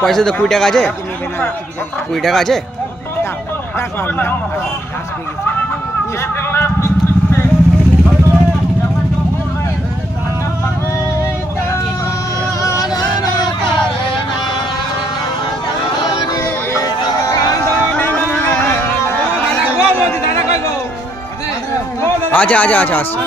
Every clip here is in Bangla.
পয়সা তো 20 টাকা আছে, 20 টাকা আছে। আচ্ছা আচ্ছা আচ্ছা আসছি।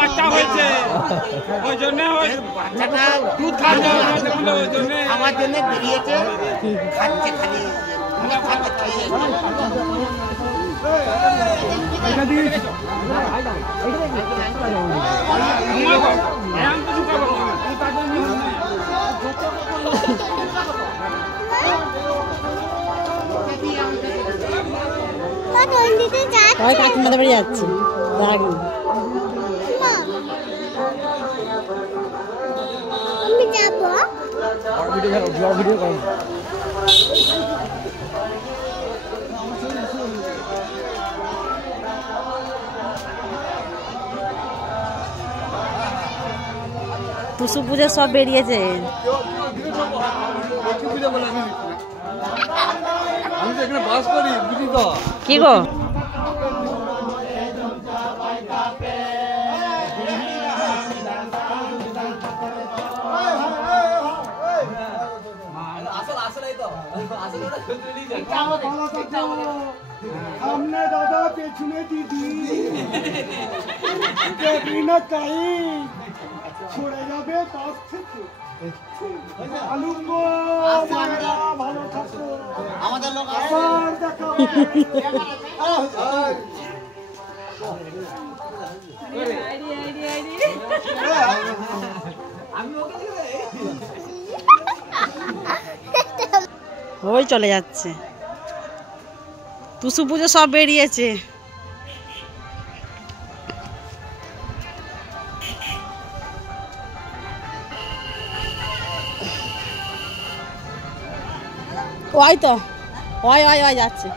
বাচ্চা হয়েছে ওই জন্য বাচ্চাটা দুধ খাওয়া আমার জন্য বেরিয়েছে, খাচ্ছে খালি কাকিমাদের বাড়ি যাচ্ছে। টুসু পুজো সব বেরিয়েছে। কি গো সামনে দাদা পেছনে দিদি, দেখবি না তাই ছড়ে যাবে কাছ থেকে। ভালো থাকো, আমাদের লোক আবার দেখা ওই চলে যাচ্ছে। টুসু পুজো সব বেরিয়েছে। ওই তো ওই ওই ওই যাচ্ছে।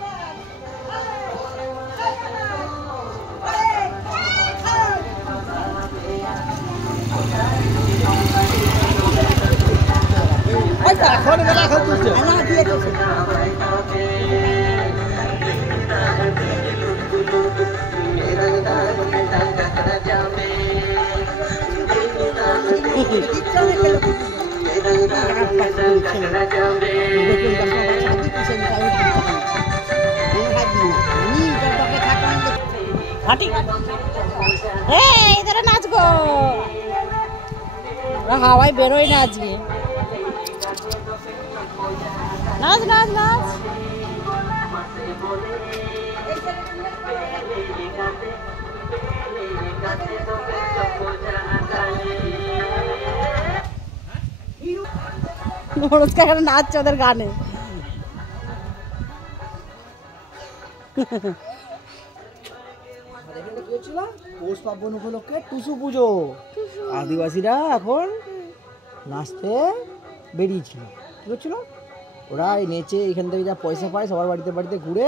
নাচ গো, হাওয়ায় বেরোয় না আজকে। নাচ নাচ নাচ। নাচছে ওদের গানে। পৌষ পার্বণ উপলক্ষে টুসু পুজো আদিবাসীরা এখন নাচতে বেরিয়েছিল। কি করছিল ওরা? এই নেচে এখান থেকে যা পয়সা পায় সবার বাড়িতে বাড়িতে ঘুরে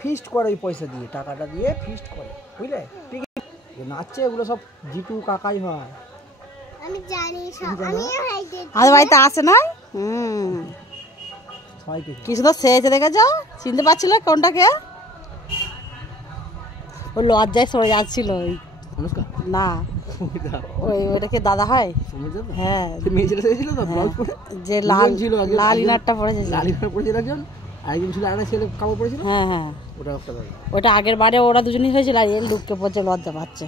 ফিস্ট করে, ওই পয়সা দিয়ে টাকাটা দিয়ে ফিস্ট করে, বুঝলে? ঠিক আছে, নাচছে এগুলো সব জিটু কাকাই হয়। আমি জানি আমাদের বাড়িতে আসে না। কি সুন্দর সেজে দেখেছ, চিনতে পারছিল কোনটাকে? ও লজ্জায় সরে যাচ্ছিল অনুষ্কা না ওইটাকে দাদা হয় সমুদ্র হ্যাঁ মেয়ে ছেলে হয়েছিল তো ব্লাউজ পরে যে লাল ছিল লাল ইনারটা পরেছে লাল ইনার পরেছিল একজন, আরেকজন ছিল আরেকটা ছেলে কাপড় পরেছিল, হ্যাঁ হ্যাঁ ওটা একটা দাদা। ওটা আগের বারে ওরা দুজনই হয়েছিল আর এর লুককে পড়ছে লজ্জা পাচ্ছে